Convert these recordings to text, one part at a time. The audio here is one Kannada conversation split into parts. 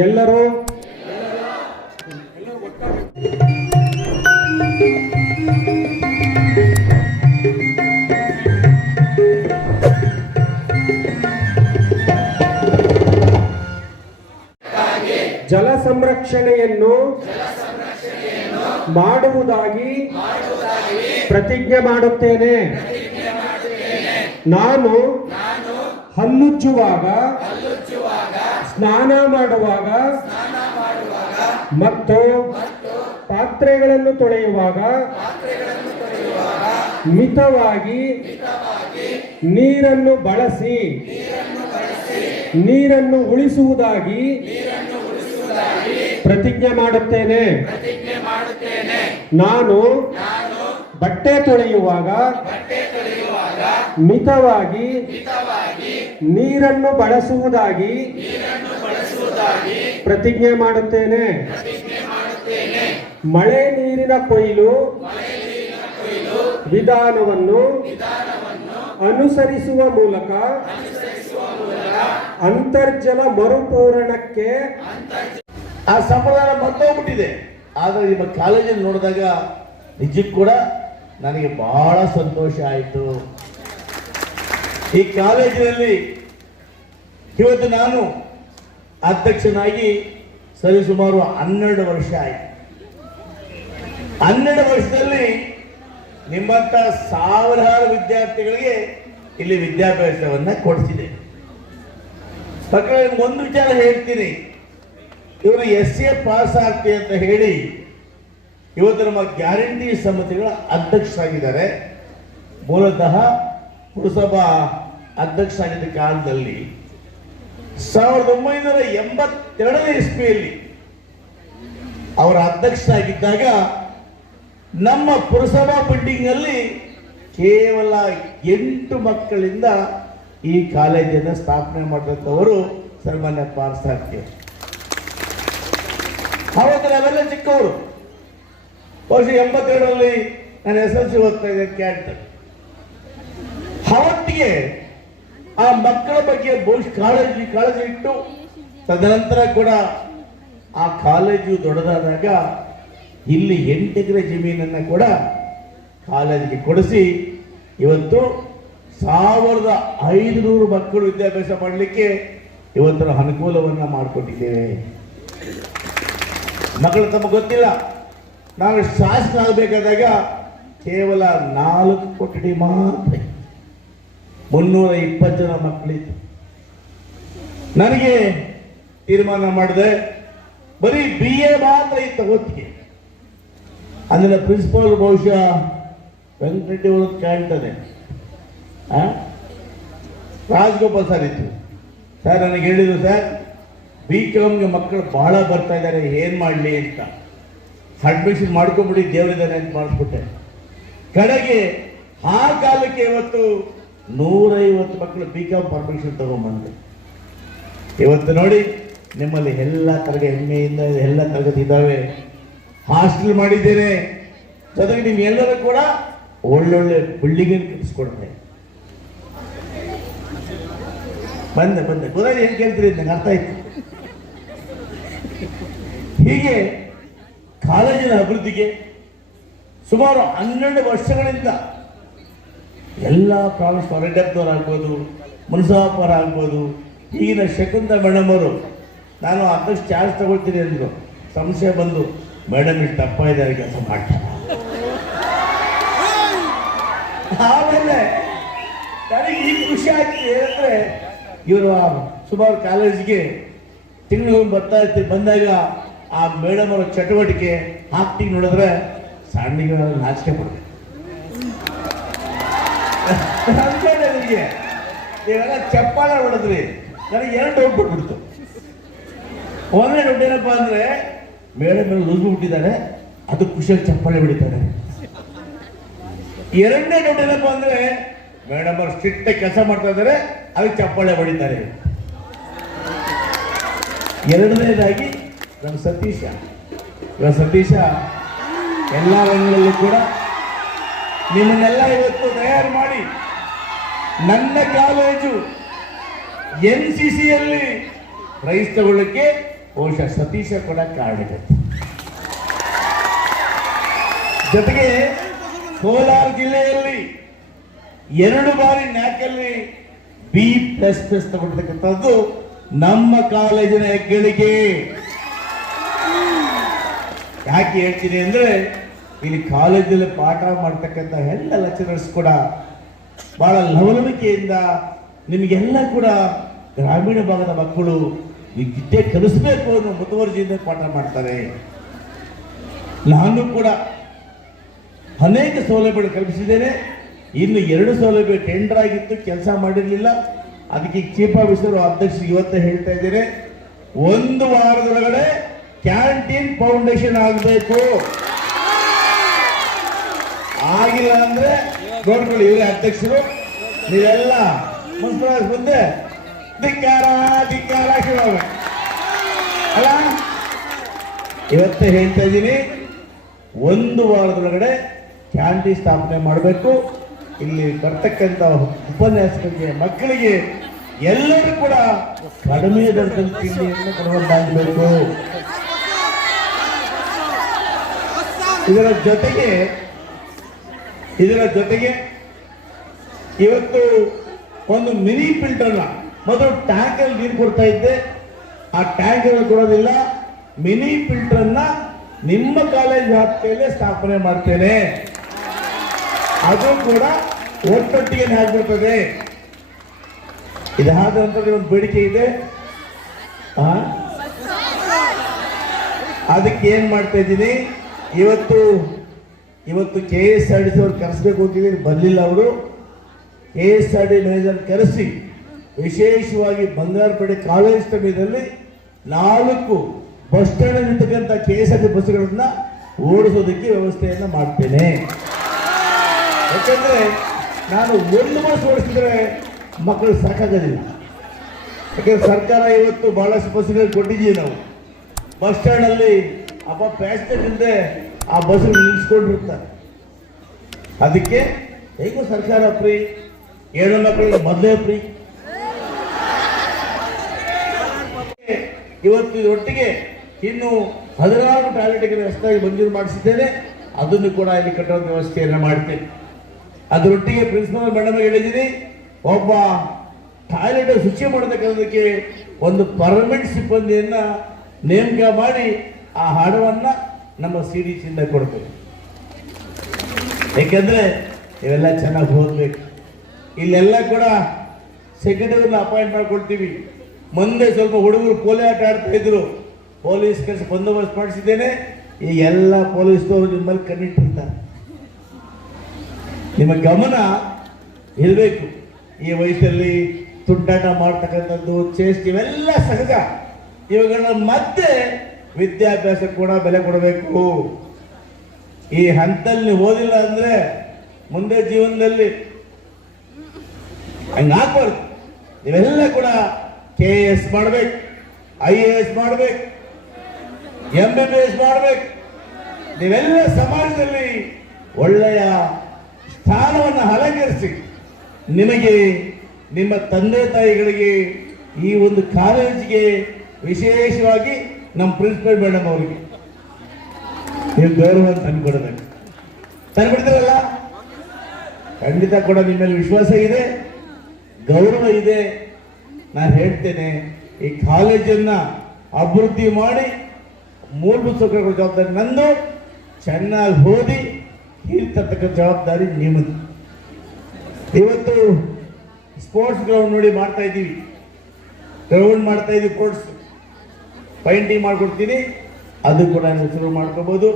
ಎಲ್ಲರೂ ಜಲ ಸಂರಕ್ಷಣೆಯನ್ನು ಮಾಡುವುದಾಗಿ ಪ್ರತಿಜ್ಞೆ ಮಾಡುತ್ತೇನೆ. ನಾನು ಹಲ್ಲುಜ್ಜುವಾಗ ಸ್ನಾನ ಮಾಡುವಾಗ, ಮತ್ತು ಪಾತ್ರೆಗಳನ್ನು ತೊಳೆಯುವಾಗ, ಮಿತವಾಗಿ ನೀರನ್ನು ಬಳಸಿ, ನೀರನ್ನು ಉಳಿಸುವುದಾಗಿ ಪ್ರತಿಜ್ಞೆ ಮಾಡುತ್ತೇನೆ. ನಾನು ಬಟ್ಟೆ ತೊಳೆಯುವಾಗ, ಮಿತವಾಗಿ ನೀರನ್ನು ಬಳಸುವುದಾಗಿ ಪ್ರತಿಜ್ಞೆ ಮಾಡುತ್ತೇನೆ. ಮಳೆ ನೀರಿನ ಕೊಯ್ಲು ವಿಧಾನವನ್ನು ಅನುಸರಿಸುವ ಮೂಲಕ ಅಂತರ್ಜಲ ಮರುಪೂರಣಕ್ಕೆ ಆ ಸಂಪ್ರದಾಯ ಬಂದೋಗ್ಬಿಟ್ಟಿದೆ ಆದರೆ ನಿಮ್ಮ ಕಾಲೇಜಲ್ಲಿ ನೋಡಿದಾಗ ನಿಜಕ್ಕೂ ಕೂಡ ನನಗೆ ಬಹಳ ಸಂತೋಷ ಆಯಿತು. ಈ ಕಾಲೇಜಿನಲ್ಲಿ ಇವತ್ತು ನಾನು ಅಧ್ಯಕ್ಷನಾಗಿ ಸರಿಸುಮಾರು ಹನ್ನೆರಡು ವರ್ಷ ಆಯಿತು. ಹನ್ನೆರಡು ವರ್ಷದಲ್ಲಿ ನಿಮ್ಮಂಥ ಸಾವಿರಾರು ವಿದ್ಯಾರ್ಥಿಗಳಿಗೆ ಇಲ್ಲಿ ವಿದ್ಯಾಭ್ಯಾಸವನ್ನ ಕೊಡಿಸಿದೆ. ಮಕ್ಕಳೇ ಒಂದು ವಿಚಾರ ಹೇಳ್ತೀನಿ. ಇವರು ಎಸ್ ಎ ಪಾಸ್ ಆಗ್ತಿ ಅಂತ ಹೇಳಿ ಇವತ್ತು ನಮ್ಮ ಗ್ಯಾರಂಟಿ ಸಮಿತಿಗಳ ಅಧ್ಯಕ್ಷರಾಗಿದ್ದಾರೆ. ಮೂಲತಃ ಪುರಸಭಾ ಅಧ್ಯಕ್ಷರಾಗಿದ್ದ ಕಾಲದಲ್ಲಿ ಸಾವಿರದ ಒಂಬೈನೂರ ಎಂಬತ್ತೆರಡನೇ ಇಸ್ವಿಯಲ್ಲಿ ಅವರ ಅಧ್ಯಕ್ಷರಾಗಿದ್ದಾಗ ನಮ್ಮ ಪುರಸಭಾ ಬಿಲ್ಡಿಂಗ್ನಲ್ಲಿ ಕೇವಲ ಎಂಟು ಮಕ್ಕಳಿಂದ ಈ ಕಾಲೇಜನ್ನು ಸ್ಥಾಪನೆ ಮಾಡಿದಂಥವರು ಸನ್ಮಾನ್ಯ ಪಾರ್ಸಾರ್ಥಿ ಅವತ್ತು ಅವೆಲ್ಲ ಚಿಕ್ಕವರು. ವರ್ಷ ಎಂಬತ್ತೆರಡರಲ್ಲಿ ನಾನು ಎಸ್ ಎಲ್ ಸಿ ಓದ್ತಾ ಇದ್ದೆ ಕ್ಯಾಂಟ್ ಅವತ್ತಿಗೆ ಆ ಮಕ್ಕಳ ಬಗ್ಗೆ ಬಹುಶಃ ಕಾಳಜಿ ಕಾಳಜಿ ಇಟ್ಟು ತದನಂತರ ಕೂಡ ಆ ಕಾಲೇಜು ದೊಡ್ಡದಾದಾಗ ಇಲ್ಲಿ ಎಂಟು ಎಕರೆ ಜಮೀನನ್ನು ಕೂಡ ಕಾಲೇಜಿಗೆ ಕೊಡಿಸಿ ಇವತ್ತು ಸಾವಿರದ ಐದುನೂರು ಮಕ್ಕಳು ವಿದ್ಯಾಭ್ಯಾಸ ಮಾಡಲಿಕ್ಕೆ ಇವತ್ತರ ಅನುಕೂಲವನ್ನು ಮಾಡಿಕೊಟ್ಟಿದ್ದೇವೆ. ಮಕ್ಕಳು ತಮಗೆ ಗೊತ್ತಿಲ್ಲ. ನಾವು ಶಾಸನ ಆಗಬೇಕಾದಾಗ ಕೇವಲ ನಾಲ್ಕು ಕೊಠಡಿ ಮಾತ್ರ ಮುನ್ನೂರ ಇಪ್ಪತ್ತು ಜನ ಮಕ್ಕಳಿತ್ತು ನನಗೆ ತೀರ್ಮಾನ ಮಾಡಿದೆ, ಬರೀ ಬಿ ಎ ಮಾತ್ರ ಇತ್ತು ಹೊತ್ತಿಗೆ. ಅಂದಿನ ಪ್ರಿನ್ಸಿಪಾಲ್ ಬಹುಶಃ ವೆಂಕಟರೆಡ್ಡಿ ಅವರು ಆ? ರಾಜಗೋಪಾಲ್ ಸರ್ ಇತ್ತು ಸರ್ ನನಗೆ ಹೇಳಿದ್ರು ಸರ್ ಬಿ ಕಾಮ್ಗೆ ಮಕ್ಕಳು ಬಹಳ ಬರ್ತಾ ಇದ್ದಾರೆ, ಏನು ಮಾಡಲಿ ಅಂತ. ಅಡ್ಮಿಷನ್ ಮಾಡ್ಕೊಂಬಿಡಿ, ದೇವರಿದ್ದಾರೆ ಅಂತ ಮಾಡಿಸ್ಬಿಟ್ಟೆ. ಕಡೆಗೆ ಆ ಕಾಲಕ್ಕೆ ಇವತ್ತು ನೂರೈವತ್ತು ಮಕ್ಕಳು ಬಿ ಕಾಮ್ ಪರ್ಮಿಷನ್ ತಗೊಂಡ್ಬಂದೆ ಇವತ್ತು ನೋಡಿ, ನಿಮ್ಮಲ್ಲಿ ಎಲ್ಲ ತರಗತಿ ಹೆಮ್ಮೆಯಿಂದ, ಎಲ್ಲ ತರಗತಿ ಇದ್ದಾವೆ. ಹಾಸ್ಟೆಲ್ ಮಾಡಿದ್ದೇನೆ. ಜೊತೆಗೆ ನಿಮ್ಗೆಲ್ಲರೂ ಕೂಡ ಒಳ್ಳೊಳ್ಳೆ ಬಿಲ್ಡಿಂಗ್ ಕಟ್ಟಿಸ್ಕೊಡ್ತೆ ಬಂದೆ ಬಂದೆ. ಗೊತ್ತಾಗ ಏನು ಕೇಳ್ತೀರಿ ನನಗೆ ಅರ್ಥ ಆಯ್ತು. ಹೀಗೆ ಕಾಲೇಜಿನ ಅಭಿವೃದ್ಧಿಗೆ ಸುಮಾರು ಹನ್ನೆರಡು ವರ್ಷಗಳಿಂದ ಎಲ್ಲ ಪ್ರಾಬ್ಲಮ್ಸ್ ರೆಡ್ಡಪ್ಪನವ್ರು ಆಗ್ಬೋದು ಮುನ್ಸಾಪರ ಆಗ್ಬೋದು. ಈಗಿನ ಶಕುಂತ ಮೇಡಮ್ ಅವರು ನಾನು ಆದಷ್ಟು ಚಾರ್ಜ್ ತಗೊಳ್ತೀನಿ ಅಂದರು. ಸಂಶಯ ಬಂದು, ಮೇಡಮ್ ಇಷ್ಟು ತಪ್ಪ ಇದ್ದಾರೆ, ಕೆಲಸ ಮಾಡ್ತಾರೆ ಆಮೇಲೆ ನನಗೆ ಈ ಖುಷಿ ಆಗಿ ಏನಂದ್ರೆ, ಇವರು ಆ ಸುಮಾರು ಕಾಲೇಜಿಗೆ ತಿಂಗಳು ಬರ್ತಾ ಇರ್ತೀವಿ ಬಂದಾಗ ಆ ಮೇಡಮ್ ಅವರ ಚಟುವಟಿಕೆ, ಆಕ್ಟಿಂಗ್ ನೋಡಿದ್ರೆ, ಸಣ್ಣಗೆ ನಾಚಿಕೆ ಪಡ್ಬೇಕು ಅನ್ಕೊಂಡೆ ನಿಮಗೆ. ಚಪ್ಪಾಳೆ ಹೊಡೆದ್ರಿ. ನನಗೆ ಎರಡು ಡೌಟ್ ಬಿಟ್ಬಿಡ್ತು. ಒಂದನೇ ಡೌಟ್ ಏನಪ್ಪ ಅಂದ್ರೆ ಮೇಡಮ್ ಮೇಲೆ ಲೂಸ್ ಬಿಟ್ಟಿದ್ದಾರೆ ಅದು ಖುಷಿಯಲ್ಲಿ ಚಪ್ಪಾಳೆ ಬಿಡಿತಾರೆ ಎರಡನೇ ಡೌಟ್ ಏನಪ್ಪ ಅಂದ್ರೆ ಮೇಡಮ್ ಅವ್ರು ಸ್ಟ್ರಿಕ್ಟ್ ಕೆಲಸ ಮಾಡ್ತಾ ಇದ್ದಾರೆ ಅದಕ್ಕೆ ಚಪ್ಪಾಳೆ ಹೊಡಿತಾರೆ. ಎರಡನೇದಾಗಿ ನಮ್ಮ ಸತೀಶ. ಸತೀಶ, ಎಲ್ಲ ರಂಗಗಳಲ್ಲೂ ಕೂಡ ನಿಮ್ಮನ್ನೆಲ್ಲ ಇವತ್ತು ತಯಾರು ಮಾಡಿ ನನ್ನ ಕಾಲೇಜು ಎನ್ ಸಿ ಸಿಯಲ್ಲಿ ಪ್ರೈಸ್ ತಗೊಳ್ಳಕ್ಕೆ ಬಹುಶಃ ಸತೀಶ ಕೂಡ ಕಾರಣ ಜೊತೆಗೆ ಕೋಲಾರ ಜಿಲ್ಲೆಯಲ್ಲಿ ಎರಡು ಬಾರಿ ನ್ಯಾಕಲ್ಲಿ ಬಿ ಪ್ಲಸ್ ಪ್ಲಸ್ ತಗೊಳ್ತಕ್ಕಂಥದ್ದು ನಮ್ಮ ಕಾಲೇಜಿನ ಹೆಗ್ಗಳಿಕೆ ಯಾಕೆ ಹೇಳ್ತೀನಿ ಅಂದ್ರೆ ಇಲ್ಲಿ ಕಾಲೇಜಲ್ಲಿ ಪಾಠ ಮಾಡ್ತಕ್ಕಂಥ ಎಲ್ಲ ಲೆಕ್ಚರರ್ಸ್ ಕೂಡ ಬಹಳ ಲವಲವಿಕೆಯಿಂದ ನಿಮಗೆಲ್ಲ ಕೂಡ ಗ್ರಾಮೀಣ ಭಾಗದ ಮಕ್ಕಳು ವಿದ್ಯೆ ಕಲಿಸ್ಬೇಕು ಅನ್ನೋ ಮುತುವರ್ಜಿಯಿಂದ ಪಾಠ ಮಾಡ್ತಾರೆ. ನಾನು ಕೂಡ ಅನೇಕ ಸೌಲಭ್ಯಗಳು ಕಲ್ಪಿಸಿದ್ದೇನೆ. ಇನ್ನು ಎರಡು ಸೌಲಭ್ಯ ಟೆಂಡರ್ ಆಗಿತ್ತು, ಕೆಲಸ ಮಾಡಿರಲಿಲ್ಲ. ಅದಕ್ಕೆ ಚೀಫ್ ಆಫೀಸರ್ ಅಧ್ಯಕ್ಷ ಇವತ್ತೇ ಹೇಳ್ತಾ ಇದ್ದೇನೆ. ಒಂದು ವಾರದೊಳಗಡೆ ಕ್ಯಾಂಟೀನ್ ಫೌಂಡೇಶನ್ ಆಗಬೇಕು. ಆಗಿಲ್ಲ ಅಂದ್ರೆ ನೋಡ್ಕೊಳ್ಳಿ ಇವರೇ ಅಧ್ಯಕ್ಷರು. ನೀವೆಲ್ಲ ಮುನ್ಸಿಪಲ್ ಮುಂದೆ ಧಿಕ್ಕಾರ ಧಿಕ್ಕಾರ ಶುರು ಅಲ್ಲ? ಇವತ್ತೇ ಹೇಳ್ತಾ ಇದ್ದೀನಿ, ಒಂದು ವಾರದೊಳಗಡೆ ಕ್ಯಾಂಟೀನ್ ಸ್ಥಾಪನೆ ಮಾಡಬೇಕು. ಇಲ್ಲಿ ಬರ್ತಕ್ಕಂಥ ಉಪನ್ಯಾಸಕರಿಗೆ, ಮಕ್ಕಳಿಗೆ ಎಲ್ಲರೂ ಕೂಡ ಕಡಿಮೆ ದರದಲ್ಲಿ ತಿಂಡಿಯನ್ನು ಕೊಡುವಂತಾಗಬೇಕು. ಇದರ ಜೊತೆಗೆ ಇದರ ಜೊತೆಗೆ ಇವತ್ತು ಒಂದು ಮಿನಿ ಫಿಲ್ಟರ್ನ ಮೊದಲು ಟ್ಯಾಂಕಲ್ಲಿ ನೀರು ಕೊಡ್ತಾ ಇದ್ದೆ. ಆ ಟ್ಯಾಂಕಲ್ಲಿ ಕೊಡೋದಿಲ್ಲ. ಮಿನಿ ಫಿಲ್ಟರ್ನ ನಿಮ್ಮ ಕಾಲೇಜ್ ವ್ಯಾಪ್ತಿಯಲ್ಲೇ ಸ್ಥಾಪನೆ ಮಾಡ್ತೇನೆ. ಅದು ಕೂಡ ಒಟ್ಟೊಟ್ಟಿಗೆ ಆಗ್ಬಿಡ್ತದೆ. ಇದಾದ ನಂತರ ಒಂದು ಬೇಡಿಕೆ ಇದೆ? ಅದಕ್ಕೆ ಏನ್ ಮಾಡ್ತಾ ಇದ್ದೀನಿ? ಇವತ್ತು ಇವತ್ತು K S R D C ಅವ್ರು ಕರೆಸ್ಬೇಕು ಅಂತಿದ್ದೀನಿ, ಬರಲಿಲ್ಲ ಅವರು. K S R D manager ಕರೆಸಿ ವಿಶೇಷವಾಗಿ ಬಂಗಾರಪೇಟೆ ಕಾಲೇಜ್ ಸಮಯದಲ್ಲಿ ನಾಲ್ಕು ಬಸ್ ಸ್ಟ್ಯಾಂಡ್ ಇರ್ತಕ್ಕಂಥ ಕೆ ಎಸ್ ಆರ್ ಟಿ ಬಸ್ಗಳನ್ನು ಓಡಿಸೋದಕ್ಕೆ ವ್ಯವಸ್ಥೆಯನ್ನು ಮಾಡ್ತೇನೆ. ಯಾಕಂದ್ರೆ ನಾನು ಒಂದು ಬಸ್ ಓಡಿಸಿದ್ರೆ ಮಕ್ಕಳು ಸಾಕಾಗೋದಿಲ್ಲ. ಯಾಕಂದ್ರೆ ಸರ್ಕಾರ ಇವತ್ತು ಬಹಳಷ್ಟು ಬಸ್ಗಳು ಕೊಟ್ಟಿದ್ದೀವಿ ನಾವು. ಬಸ್ ಸ್ಟ್ಯಾಂಡಲ್ಲಿ ಅಪ್ಪ ಪ್ಯಾಸೆಂಜರ್ ಇಲ್ಲದೆ ಆ ಬಸ್ ನಿಲ್ಲಿಸ್ಕೊಂಡಿರ್ತಾರೆ ಅದಕ್ಕೆ ಹೇಗೂ ಸರ್ಕಾರ ಫ್ರೀ, ಏಳು ಫ್ರೀ ಮೊದಲೇ ಫ್ರೀ. ಇವತ್ತು ಇದರೊಟ್ಟಿಗೆ ಇನ್ನು ಹದಿನಾರು ಟಾಯ್ಲೆಟ್ಗೆ ಹೊಸದಾಗಿ ಮಂಜೂರು ಮಾಡಿಸಿದ್ದೇನೆ. ಅದನ್ನು ಕೂಡ ಇಲ್ಲಿ ಕಟ್ಟೋ ವ್ಯವಸ್ಥೆಯನ್ನು ಮಾಡ್ತೇನೆ. ಅದರೊಟ್ಟಿಗೆ ಪ್ರಿನ್ಸಿಪಲ್ ಮೇಡಮ್ ಹೇಳಿದ್ದೀನಿ, ಒಬ್ಬ ಟಾಯ್ಲೆಟ್ ಶುಚಿ ಮಾಡತಕ್ಕಂಥದಕ್ಕೆ ಒಂದು ಪರ್ಮನೆಂಟ್ ಸಿಬ್ಬಂದಿಯನ್ನು ನೇಮಕ ಮಾಡಿ ಆ ಹಣವನ್ನ ನಮ್ಮ ಸಿ ಡಿ ಸಿಂದ ಕೊಡ್ಬೇಕು. ಯಾಕೆಂದ್ರೆ ಇವೆಲ್ಲ ಚೆನ್ನಾಗಿ ಓದ್ಬೇಕು. ಇಲ್ಲೆಲ್ಲ ಕೂಡ ಸೆಕ್ರೆಟರಿನ ಅಪಾಯಿಂಟ್ ಮಾಡ್ಕೊಳ್ತೀವಿ. ಮುಂದೆ ಸ್ವಲ್ಪ ಹುಡುಗರು ಪೋಲಿ ಆಟ ಆಡ್ತಾ ಇದ್ರು. ಪೊಲೀಸ್ ಕೆಲಸ ಬಂದೋಬಸ್ತ್ ಮಾಡಿಸಿದ್ದೇನೆ. ಈ ಎಲ್ಲ ಪೊಲೀಸ್ನವರು ನಿಮ್ಮಲ್ಲಿ ಕಣ್ಣಿಟ್ಟಿರ್ತಾರೆ ನಿಮ್ಮ ಗಮನ ಇರಬೇಕು. ಈ ವಯಸ್ಸಲ್ಲಿ ತುಂಟಾಟ ಮಾಡ್ತಕ್ಕಂಥದ್ದು ಚೇಸ್ಟ್ ಇವೆಲ್ಲ ಸಹಜ. ಇವಾಗ ಮಧ್ಯೆ ವಿದ್ಯಾಭ್ಯಾಸ ಕೂಡ ಬೆಲೆ ಕೊಡಬೇಕು. ಈ ಹಂತಲ್ಲಿ ಓದಿಲ್ಲ ಅಂದ್ರೆ ಮುಂದೆ ಜೀವನದಲ್ಲಿ ಹಂಗಾಗ್ಬಾರ್ದು ನೀವೆಲ್ಲ ಕೂಡ ಕೆ ಎ ಎಸ್ ಮಾಡ್ಬೇಕು ಐ ಎ ಎಸ್ ಮಾಡ್ಬೇಕು ಎಂ ಬಿ ಎಸ್ ಮಾಡ್ಬೇಕು. ನೀವೆಲ್ಲ ಸಮಾಜದಲ್ಲಿ ಒಳ್ಳೆಯ ಸ್ಥಾನವನ್ನು ಅಲಂಕರಿಸಿ. ನಿಮಗೆ ನಿಮ್ಮ ತಂದೆ ತಾಯಿಗಳಿಗೆ ಈ ಒಂದು ಕಾಲೇಜಿಗೆ ವಿಶೇಷವಾಗಿ ನಮ್ಮ ಪ್ರಿನ್ಸಿಪಲ್ ಮೇಡಮ್ ಅವರಿಗೆ. ನೀವು ಗೌರವ ತಂದ್ಕೊಡ್ಬೇಕು ತಂದ್ಬಿಡ್ತೀರಲ್ಲ ಖಂಡಿತ ಕೂಡ ನಿಮ್ಮ ಮೇಲೆ ವಿಶ್ವಾಸ ಇದೆ, ಗೌರವ ಇದೆ. ನಾನು ಹೇಳ್ತೇನೆ, ಈ ಕಾಲೇಜನ್ನ ಅಭಿವೃದ್ಧಿ ಮಾಡಿ, ಮೂಲಭೂತ ಸೌಕರ್ಯಗಳ ಜವಾಬ್ದಾರಿ ನಂದು, ಚೆನ್ನಾಗಿ ಓದಿ ತರ್ತಕ್ಕಂಥ ಜವಾಬ್ದಾರಿ ನಿಮ್ಮದು ಇವತ್ತು ಸ್ಪೋರ್ಟ್ಸ್ ಗ್ರೌಂಡ್ ನೋಡಿ ಮಾಡ್ತಾ ಇದ್ದೀವಿ ಗ್ರೌಂಡ್ ಮಾಡ್ತಾ ಇದ್ದೀವಿ ಸ್ಪೋರ್ಟ್ಸ್ ಪೈಂಟಿಂಗ್ ಮಾಡಿಕೊಡ್ತೀನಿ. ಅದು ಕೂಡ ಶುರು ಮಾಡ್ಕೋಬೋದು.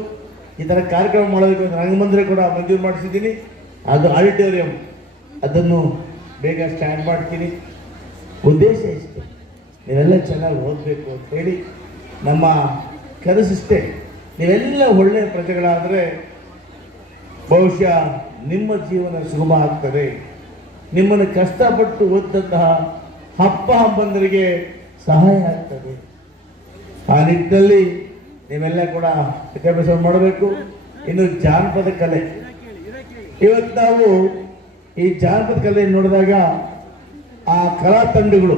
ಈ ಥರ ಕಾರ್ಯಕ್ರಮ ಮಾಡೋದಕ್ಕೆ ರಂಗಮಂದಿರ ಕೂಡ ಮಂಜೂರು ಮಾಡಿಸಿದ್ದೀನಿ. ಅದು ಆಡಿಟೋರಿಯಂ. ಅದನ್ನು ಬೇಗ ಸ್ಟ್ಯಾಂಡ್ ಮಾಡ್ತೀನಿ. ಉದ್ದೇಶ ಇಷ್ಟು. ನೀವೆಲ್ಲ ಚೆನ್ನಾಗಿ ಓದಬೇಕು ಅಂತ ಹೇಳಿ ನಮ್ಮ ಕನಸಿಷ್ಟೇ ನೀವೆಲ್ಲ ಒಳ್ಳೆಯ ಪ್ರಜೆಗಳಾದರೆ ಬಹುಶಃ ನಿಮ್ಮ ಜೀವನ ಸುಗಮ ಆಗ್ತದೆ. ನಿಮ್ಮನ್ನು ಕಷ್ಟಪಟ್ಟು ಓದಿದಂತಹ ಹಬ್ಬ ಹಬ್ಬಂದರಿಗೆ ಸಹಾಯ ಆಗ್ತದೆ. ಆ ನಿಟ್ಟಿನಲ್ಲಿ ನೀವೆಲ್ಲ ಕೂಡ ವಿದ್ಯಾಭ್ಯಾಸ ಮಾಡಬೇಕು. ಇನ್ನು ಜಾನಪದ ಕಲೆ. ಇವತ್ತು ನಾವು ಈ ಜಾನಪದ ಕಲೆ ನೋಡಿದಾಗ ಆ ಕಲಾ ತಂಡಗಳು.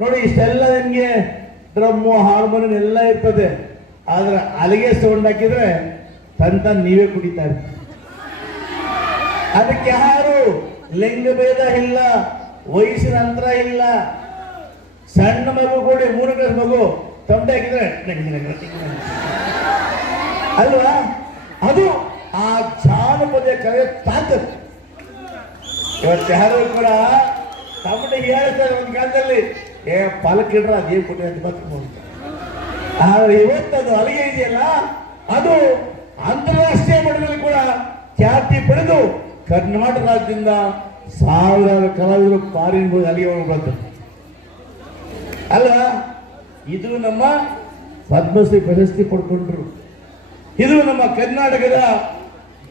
ನೋಡಿ, ಇಷ್ಟೆಲ್ಲ ನಿಮಗೆ ಡ್ರಮ್ಮು, ಹಾರ್ಮೋನಿಯಂ ಎಲ್ಲ ಇರ್ತದೆ. ಆದ್ರೆ ಅಲಿಗೆ ಸೌಂಡ್ ಹಾಕಿದ್ರೆ ತಂತ ನೀವೇ ಕುಡಿತಾ ಇರ್ತೀರಿ. ಅದಕ್ಕೆ ಯಾರು ಲಿಂಗ ಭೇದ ಇಲ್ಲ, ವಯಸ್ಸಿನ ಅಂತರ ಇಲ್ಲ. ಸಣ್ಣ ಮಗು ಕೂಡಿ ಮೂರು ಕ್ಲಾಸ್ ಮಗು ತೊಂಡೆ ಹಾಕಿದ್ರೆ. ಅಲ್ವಾ? ಅದು ಆ ಜಾನಪದ ಕಲೆ ತಾಕತ್ ಇವತ್ತು ಯಾರು ಕೂಡ ತಮ್ಮನ್ನ ಹೇಳ್ತಾರೆ ಒಂದು ಕಾಲದಲ್ಲಿ, ಏ ಪಾಲಕಿಡ್ರ ಅದೇನು ಕೊಟ್ಟೆ ಅಂತ ಬರ್ಕೊಂಡು ಆದ್ರೆ ಅದು ಅಲ್ಲಿಗೆ ಇದೆಯಲ್ಲ, ಅದು ಅಂತಾರಾಷ್ಟ್ರೀಯ ಮಟ್ಟದಲ್ಲಿ ಕೂಡ ಖ್ಯಾತಿ ಪಡೆದು ಕರ್ನಾಟಕ ರಾಜ್ಯದಿಂದ ಸಾವಿರಾರು ಕಲಾವಿದರು ಪಾರಿನ ಅಲ್ಲಿಗೆ ಹೋಗಿ ಬಂತು ಅಲ್ವಾ? ಇದು ನಮ್ಮ ಪದ್ಮಶ್ರೀ ಪ್ರಶಸ್ತಿ ಪಡ್ಕೊಂಡ್ರು ಇದು ನಮ್ಮ ಕರ್ನಾಟಕದ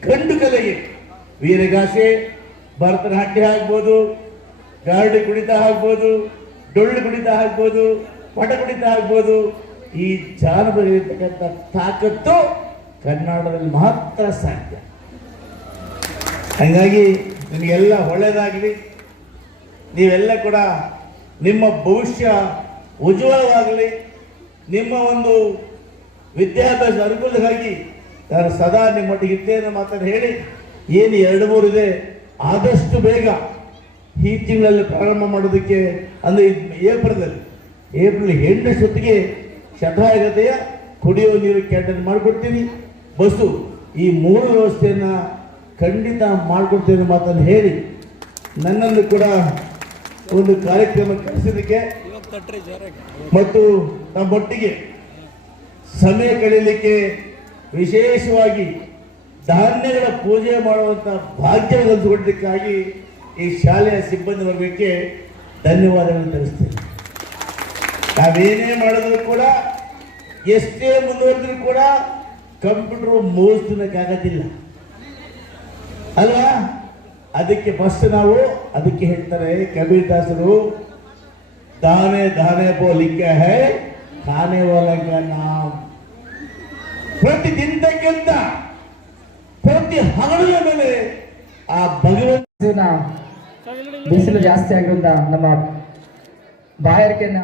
ಗಂಡು ಕಲೆಗೆ. ವೀರಗಾಸೆ, ಭರತನಾಟ್ಯ ಆಗ್ಬೋದು, ಗಾರ್ಡಿ ಕುಣಿತ ಆಗ್ಬೋದು, ಡೊಳ್ಳು ಕುಣಿತ ಆಗ್ಬೋದು, ಪಟ ಕುಣಿತ ಆಗ್ಬೋದು. ಈ ಜಾನಪದ ಇರ್ತಕ್ಕಂಥ ತಾಕತ್ತು ಕರ್ನಾಟಕದಲ್ಲಿ ಮಾತ್ರ ಸಾಧ್ಯ. ಹಾಗಾಗಿ ನಿಮಗೆಲ್ಲ ಒಳ್ಳೆಯದಾಗಲಿ ನೀವೆಲ್ಲ ಕೂಡ ನಿಮ್ಮ ಭವಿಷ್ಯ ಉಜ್ವಲವಾಗಲಿ. ನಿಮ್ಮ ಒಂದು ವಿದ್ಯಾಭ್ಯಾಸ ಅನುಕೂಲಕ್ಕಾಗಿ ನಾನು ಸದಾ ನಿಮ್ಮೊಟ್ಟಿಗೆ ಇದ್ದೇನೆ ಮಾತನ್ನು ಹೇಳಿ, ಏನು ಎರಡು ಮೂರು ಇದೆ, ಆದಷ್ಟು ಬೇಗ ಈ ತಿಂಗಳಲ್ಲಿ ಪ್ರಾರಂಭ ಮಾಡೋದಕ್ಕೆ ಅಂದರೆ ಏಪ್ರಿಲಲ್ಲಿ, ಏಪ್ರಿಲ್ ಎಂಟನೇ ಸುತ್ತಿಗೆ ಶತಾಯಗತೆಯ ಕುಡಿಯುವ ನೀರು ಕ್ಯಾಂಟೀನ್ ಮಾಡಿಕೊಡ್ತೀನಿ. ಬಸ್ಸು ಈ ಮೂರು ವ್ಯವಸ್ಥೆಯನ್ನು ಖಂಡಿತ ಮಾಡಿಕೊಡ್ತೇನೆ ಮಾತನ್ನು ಹೇಳಿ, ನನ್ನನ್ನು ಕೂಡ ಒಂದು ಕಾರ್ಯಕ್ರಮ ಕರೆಸಿದ್ದಕ್ಕೆ ಮತ್ತು ನಮ್ಮೊಟ್ಟಿಗೆ ಸಮಯ ಕಳೆಯಲಿಕ್ಕೆ ವಿಶೇಷವಾಗಿ ಧಾನ್ಯಗಳ ಪೂಜೆ ಮಾಡುವಂತ ಭಾಗ್ಯ ಕಲ್ತುಕೊಡ್ಲಿಕ್ಕಾಗಿ ಈ ಶಾಲೆಯ ಸಿಬ್ಬಂದಿ ವರ್ಗಕ್ಕೆ ಧನ್ಯವಾದಗಳನ್ನು ತಿಳಿಸ್ತೇನೆ. ನಾವೇನೇ ಮಾಡಿದ್ರು ಕೂಡ, ಎಷ್ಟೇ ಮುಂದುವರೆದ್ರು ಕೂಡ ಕಂಪ್ಯೂಟರ್ ಮೂರು ದಿನಕ್ಕಾಗೋದಿಲ್ಲ ಅಲ್ವಾ? ಅದಕ್ಕೆ ಫಸ್ಟ್ ನಾವು ಅದಕ್ಕೆ ಹೇಳ್ತಾರೆ ಕಬೀರ್ ದಾಸರು ದಾನೆ ದಾನೆ ಪೋ ಲಿಖ ಹೈ ಖಾನೆ ವಾಲಾ का नाम ಪ್ರತಿ ದಿನಕ್ಕಿಂತ ಪ್ರತಿ ಹಗಲಿನ ಮೇಲೆ ಆ ಭಗವಂತನ ಬಿಸಿಲು ಜಾಸ್ತಿ ಆಗಿರೋದ್ರಿಂದ ನಮ್ಮ ಬಾಯಾರಿಕೆಯನ್ನು